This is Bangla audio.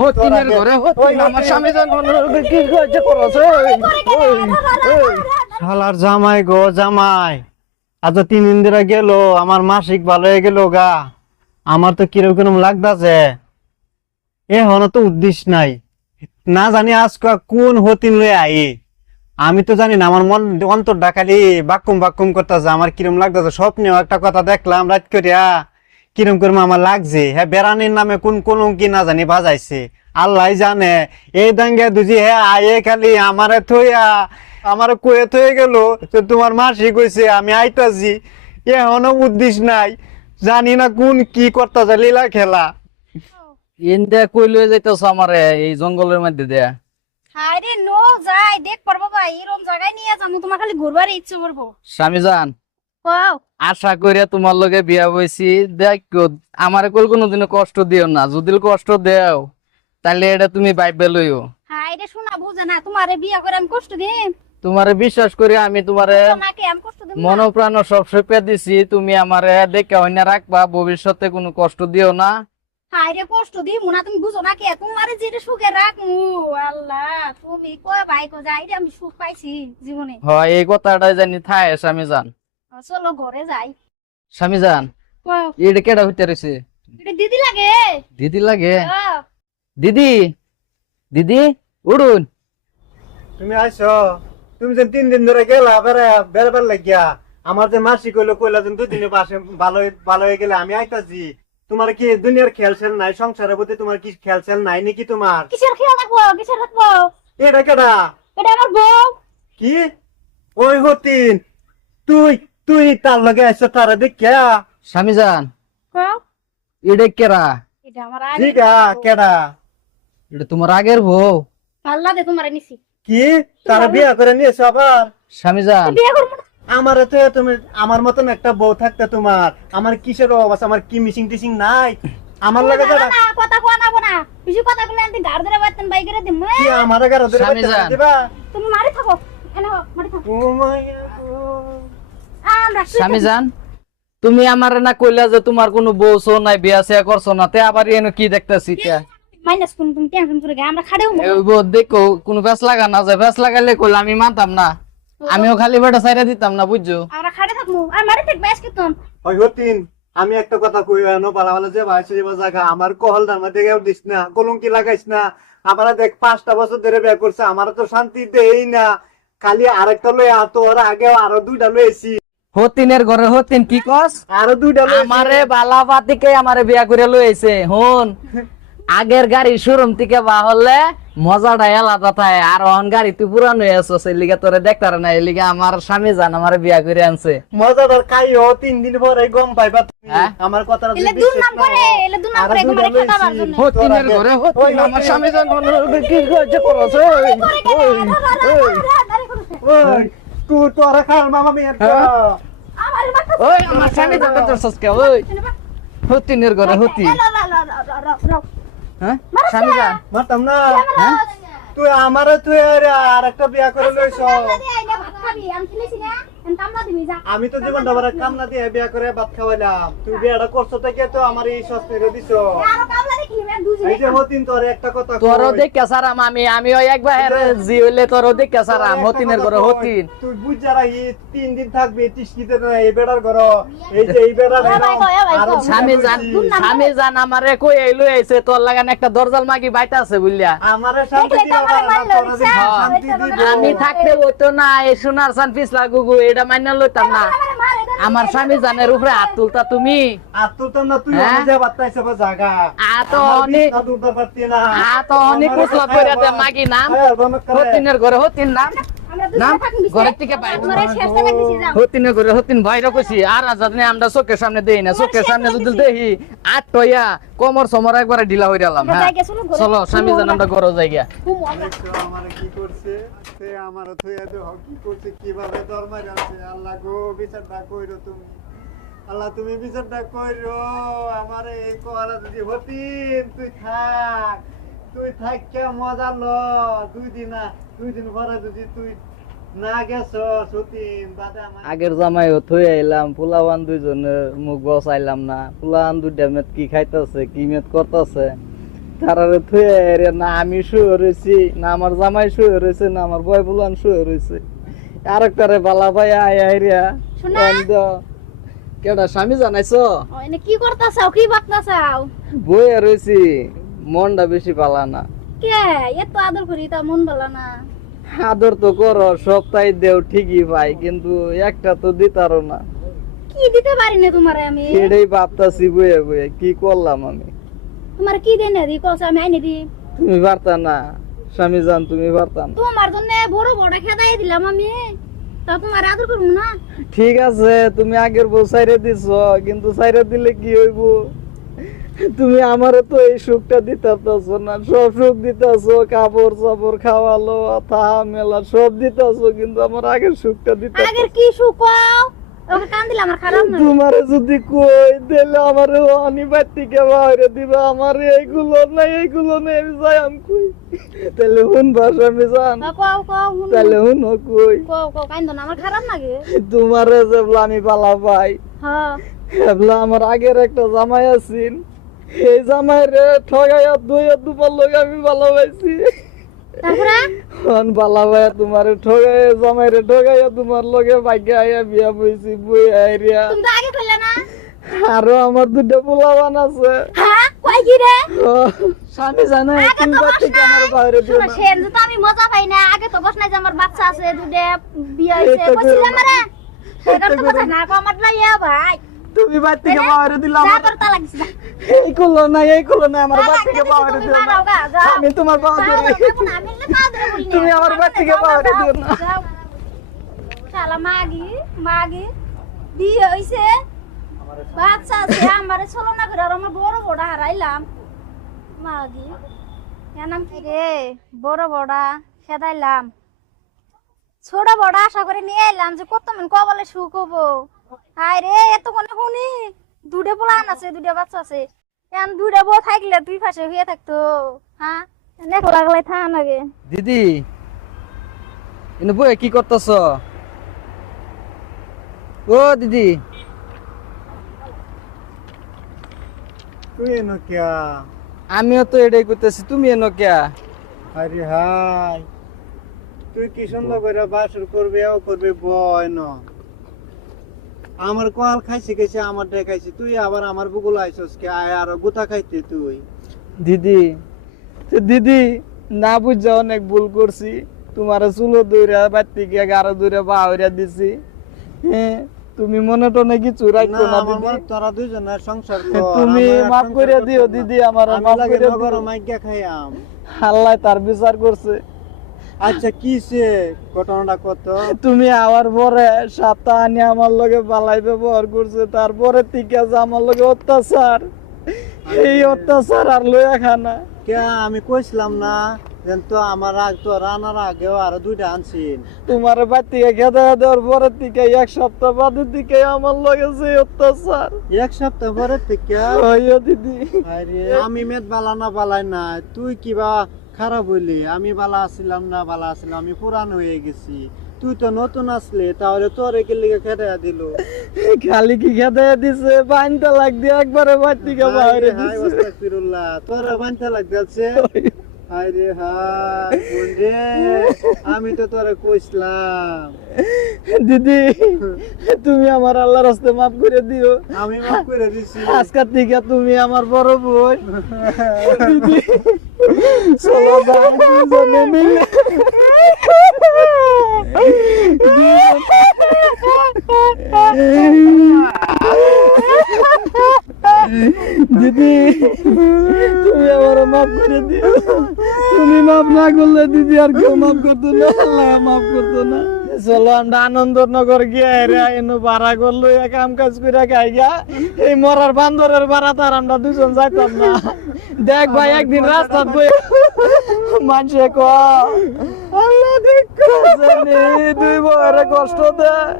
হতিনের ঘরে হতিন আমার স্বামী জান কি কইছে করছ শালার জামাই গো জামাই আজ 3 দিন ধরে গেল আমার মাসিক ভালো হয়ে গেল গা আমার তো কিরকম লাগতাছে এখনো তো উদ্দেশ্য নাই না জানি আজকে কোন হতিন লয়ে আই আমি তো জানি না আমার মন অন্তরটা খালি বাক্কুম বাক্কুম করতেছে আমার কিরম লাগতেছে স্বপ্নেও একটা কথা দেখলাম রাত করিয়া কিরম করে আমার লাগছে হ্যাঁ বেড়ানির নামে কোন কলঙ্কি না জানি বাজাইছে আল্লাহ জানে এই দাঙ্গে দুজি হ্যাঁ আয়ে খালি আমারে থইয়া আমার কয়ে থয়ে গেল তো তোমার মাসি কইছে আমি আইতাছি এখনো উদ্দেশ্য নাই জানি না কোন কি করতেছে লীলা খেলা ইন্দে কই লয়ে যাইতাছ আমারে এই জঙ্গলের মধ্যে দেয়া হায় রে নো যাই দেখ পর বাবা এরকম জায়গায় নিয়ে যাবো তোমার খালি ঘুরবার ইচ্ছে করবো স্বামী জান কও আশা করিয়া তোমার লগে বিয়া হইছি দেখো আমারে কল কোনোদিনও কষ্ট দিও না যদি কষ্ট দেও তাহলে এটা তুমি বাইবে লইও হায় রে শোনা বুঝে না তোমারে বিয়া করে আমি কষ্ট দিই তোমারে বিশ্বাস করি আমি তোমারে নাকি আমি কষ্ট দেব মন প্রাণ সব সঁপে দিছি তুমি আমারে দেখে হইনা রাখবা ভবিষ্যতে কোনো কষ্ট দিও না হায় রে কষ্ট দিই মুনা তুমি বুঝো না কে তোমারে যেটা সুখে রাখমু আল্লাহ তুমি কয় ভাই কো যাই রে আমি সুখ পাইছি জীবনে হয় এই কথাটাই জানি থায় স্বামী জান চলো ঘরে যাই স্বামী জান কও এটা কেডা হইতে রইছে এটা দিদি লাগে দিদি লাগে হ্যাঁ। দিদি দিদি উড়ুন তুমি আইছো তুমি যে 3 দিন ধরে গেলা বেড়াবার লাগিয়া আমার যে মাসি কইলা যে 2 দিনের পাশে ভালো হয়ে গেলে আমি আইতাছি তোমার কি দুনিয়ার খেয়াল ছেল নাই সংসারের প্রতি তোমার কি খেয়াল ছেল নাই নাকি তোমার কিসের খেয়াল রাখবো কিসের রাখবো এটা কেডা এটা আমার বউ কি ওই হতিন তুই তুই তার লগে আইছো তারা দেখিয়া স্বামী জান কও এটা কেরা এটা আমার আগে জিগা কেডা এটা তোমার আগের বউ আল্লাহ দে তোমারে নিছি কি তারা বিয়া করে নিয়েছো আবার স্বামী জান বিয়া করবো না আমার তো তুমি আমার মতন একটা বউ থাকতে তোমার আমার কিসের অবস্থা আমার কি মিসিং টিসিং নাই আমার লাগে না, না, কথা কোয়া না না বেশি কথা বলে আমি গাড় ধরে বাইতেন বাই করে দিম কি আমার গারো ধরে স্বামী বাইতে যান। দিবা তুমি মারি থাকো এনে হোক মারি থাকো ও মাইয়া গো আমরা স্বামী জান তুমি আমারে না কইলা যে তোমার কোনো বউ সো নাই বিয়া সিয়া করছো না তে আবার এনো কি দেখতাছি তে মাইনাস কোন তুমি টেনশন করে গে আমরা খাড়েও এই বউ দেখো কোনো ব্যাস লাগা না যায় ব্যাস লাগালে কইলা আমি মানতাম না আমিও খালি বেটা সাইরা দিতাম না বুঝছো আমরা খাড়ে থাকমু আর মারি থাকবে আজকে তো ওই হতিন আমি একটা কথা কই এনো পালা পালা যে ভাইছে যে জায়গা আমার কহলদার মধ্যে কেউ দিস না কলঙ্কি লাগাইস না আমরা দেখ 5টা বছর ধরে বিয়ে করছে আমার তো শান্তি দেই না খালি আরেকটা লই আতো ওর আগে আরো 2টা লইছি হতিনের ঘরে হতিন কি কস আরো 2টা লইছি আমারে বালা পাতিকে আমারে বিয়া করে লইছে হন আগের গাড়ি শোরুম থেকে বা হলে মজাটা আলাদা থাকে আর অন গাড়ি তুই পুরান হয়ে আছো সেই লিগে তোরে দেখতার না এই লিগে আমার স্বামী জান আমার বিয়া করে আনছে মজাদার খাইও 3 দিন পরে গম পাইবা তুমি হ্যাঁ? আমার কথাটা এলে দুর্নাম করে এলে দুর্নাম করে তোমারে খাটাবার জন্য হতিনের ঘরে হতিন আমার স্বামী জান কি কইছে করছ ওই তুই তোরা খাল মামা মিয়া আমার বাচ্চা ওই আমার স্বামী জান তোর সসকে ওই হতিনের ঘরে হতি হ্যাঁ স্বামী জান মারতাম না তুই আমারে তুই আর একটা বিয়া করে লইছ আমি তো জীবনটা বড় কামনা দিয়ে বিয়া করে ভাত খাওয়াইলাম তুই বিয়াটা করছো থেকে তো আমার এই সস্তিরে দিছো এই যে হতিন তোর একটা কথা তোরও দেখে সারাম আমি ওই একবার জি হইলে তোরও দেখে সারাম হতিনের ঘরে হতিন তুই বুঝ যারা 3 দিন থাকবে টিসকিতে না এই বেড়ার ঘর এই যে এই বেড়ার স্বামী জান আমারে কই আইলো আইছে তোর লাগান একটা দরজাল মাগি বাইতা আছে বুঝলিয়া আমারে শান্তি দিও শান্তি দিব আমি থাকতে হইতো না এই সোনার সান পিছলা গুগু এটা মাইনা লইতাম না আমার স্বামী জানের উপরে হাত তুলতা তুমি আর তুই তো না তুই হ্যাঁ? যে বাতাইছ জায়গা আতো অনেক আতো অনেক কুসলা কইরা দে মাগি নাম হতিনের ঘরে হতিন নাম নাম ঘরের থেকে বাইরে হতিনের ঘরে হতিন বাইরে কইছি আর আজাদ নে আমরা চোখের সামনে দেই না চোখের সামনে যদি দেখি আট টয়া কোমর সমর একবারে ঢিলা হইরা আলাম হ্যাঁ চলো স্বামী জান আমরা ঘরে যাই গিয়া আমার কি করছে সে আমার থইয়া দে কি করছে কিভাবে দরমার আছে আল্লাহ গো বিচারটা কইরো তুমি আল্লাহ তুমি বিচারটা কইরো আমারে এই কোয়ালা যদি হতিন তুই থাক কে মজা ল 2 দিন পরে যদি তুই না গেছো সতীন বাদে আমার আগের জামাই থই আইলাম পোলাওয়ান দুইজনের মুখ বসাইলাম না পোলাওয়ান দুইটা মেত কি খাইতেছে কি মেত করতেছে তারারে থুয়ে রে না আমি শুয়ে রয়েছি, না আমার জামাই শুয়ে রয়েছে, না আমার বয় বুলান শুয়ে রয়েছে। আরেকটারে বালা ভাই আয় আয় রিয়া শোনা? কেডা স্বামী জানাইছো? ও এনে কি করতাছাও, কি বাকতাছাও? বইয়া রয়েছি, মনটা বেশি পালা না। কে এত আদর করি তা মন ভালো না? আদর তো করো, সপ্তাহে দেও ঠিকই পাই, কিন্তু একটা তো দিতারো না। কি দিতে পারি না তোমারে আমি? সেটাই ভাবতাছি বইয়া বইয়া কি করলাম আমি। তোমার কি দেন দি কস আমি আইনে দি? তুমি পারতা না স্বামী জান, তুমি পারতা না। তোমার জন্য বড় বড় খেদাই দিলাম আমি, তা তোমার আদর করব না? ঠিক আছে, তুমি আগের বউ সাইরে দিছো, কিন্তু সাইরে দিলে কি হইব? তুমি আমারে তো এই সুখটা দিতেছো না, সব সুখ দিতেছো, কাপড় চাপড় খাওয়ালো, থাহা মেলা সব দিতেছো, কিন্তু আমার আগের সুখটা দিতে। আগের কি সুখ ওকে কান দিলে আমার খারাপ না? তোমারে যদি কই দিলে আমারে অনিবার থেকে বাইরে দিবা, আমার এইগুলো নাই এইগুলো নেই, আমি যাই আমি কই তাহলে হুন ভাষা আমি জান, কও কও হুন তাহলে হুন কই কও কও কাইন্দ না, আমার খারাপ লাগে? তোমারে যেবলা আমি বালা পাই, হ্যাঁ এবলা আমার আগের একটা জামাই আছিল, এই জামাই রে ঠগাইয়া দুইয়া দুপার লোক আমি ভালো পাইছি। তারপরে হন বালা ভাইয়া তোমারে ঠগাইয়া জামাই রে ঠগাইয়া তোমার লগে ভাগ্য আইয়া বিয়া বইছি, বই আইরিয়া। তুমি তো আগে কইলে না? আরো আমার দুটো পোলাবান আছে। হ্যাঁ কই কি রে? স্বামী জানে তুমি থেকে আমার বাইরে দিও না। সেন তো আমি মজা পাই না, আগে তো বস নাই যে আমার বাচ্চা আছে, দুটো বিয়ে হইছে, কইছিলাম রে এটা তো কথা না কো আমার লাইয়া ভাই। তুমি বাড়ি থেকে বাইরে দিলা যা আমার, তোর তা লাগিস না, এই করলো না এই করলো না, আমার বাড়ি থেকে বাইরে দিও না। আমি তোমার বাবা ধরে, তুমি আমার বাড়ি থেকে বাইরে দিও না। শালা মাগি মাগি বিয়ে হইছে, বাচ্চা আছে, আমারে চলো না করে আর আমার বড় বড় হারাইলাম মাগি। এর নাম কি রে? বড় বড়া খেদাইলাম, ছোট বড় আশা করে নিয়ে এলাম যে কত মন কবলে সুখ হবো। হায় রে এতক্ষণে শুনি দুটো পোলান আছে, দুটো বাচ্চা আছে, এখন দুটো বউ থাকলে দুই পাশে হয়ে থাকতো। হ্যাঁ দেখো লাগলে থাকা লাগে। দিদি এনে বই কি করতেছ? ও দিদি তুই এনো কিয়া? আমিও তো এটাই করতেছি, তুমি এনো কে? আরে হাই, তুই কি সুন্দর করে বাসর করবে ও করবে বয় ন, আমার কোয়াল খাইছে খাইছে আমার দেখাইছে, তুই আবার আমার বুকুল আইছস কে? আয় আর গুতা খাইতে তুই। দিদি দিদি না বুঝা অনেক ভুল করছি, তোমার চুলো দৌড়া বাড়তে গিয়ে গাড়ো দৌড়া বাহরিয়া দিছি। হ্যাঁ তুমি মনে তো নাকি চুরাই না না আমার দিদি, মনে তোরা দুইজনের সংসার কর, তুমি আমার আর মাফ সংসার করে করতে দিও না। দিদি, আমার আমি মাফ লাগে করে নগর দিও। মাইগা খাইয়াম। আল্লাহ তার বিচার করছে। আচ্ছা কিসে ঘটনাটা কত? তুমি আবার পরে সাপ্তাহ আনি আমার লগে বালাই ব্যবহার করছে, তারপরে থেকে আছে আমার লগে অত্যাচার, এই অত্যাচার আর লইয়া খানা। কে আমি কইছিলাম না যেন তো আমার আগ তো রানার আগেও আরো দুইটা আনছিন। তোমার বাড়ি থেকে খেতে দেওয়ার পরের থেকে এক সপ্তাহ বাদের দিকে আমার লগে যে অত্যাচার। এক সপ্তাহ পরে থেকে হইও দিদি, আরে আমি মেদ বালা না বালাই না, তুই কিবা খারাপ হইলি? আমি বালা আসছিলাম না বালা আসছিলাম, আমি পুরান হয়ে গেছি, তুই তো নতুন আসলে, তাহলে তোর একে লিগে খেতে দিল। খালি কি খেতে দিছে, বানতে লাগবে একবারে বাড়ি থেকে বাইরে দিছে। তোর বানতে লাগছে। আরে হাই বন্ধে, আমি তো তোরে কইছিলাম। দিদি তুমি আমার আল্লাহর রাস্তে মাফ করে দিও, আমি মাফ করে দিছি। আজকের থেকে তুমি আমার বড় বোন। দিদি চলো যাই দুজনে মিলে। দিদি তুমি আমার মাফ করে দিও, তুমি মাফ না করলে দিদি আর কেউ মাফ করতো না, আল্লাহ মাফ করতো না। চলো আমরা আনন্দনগর গিয়ে এনে ভাড়া করলো, কাম কাজ করে খাই গা, এই মরার বান্দরের ভাড়া তার আমরা দুজন যাইতাম না। দেখ ভাই একদিন রাস্তা বই মানুষে ক আল্লাহ দেখ দুই বউরে কষ্ট দেয়।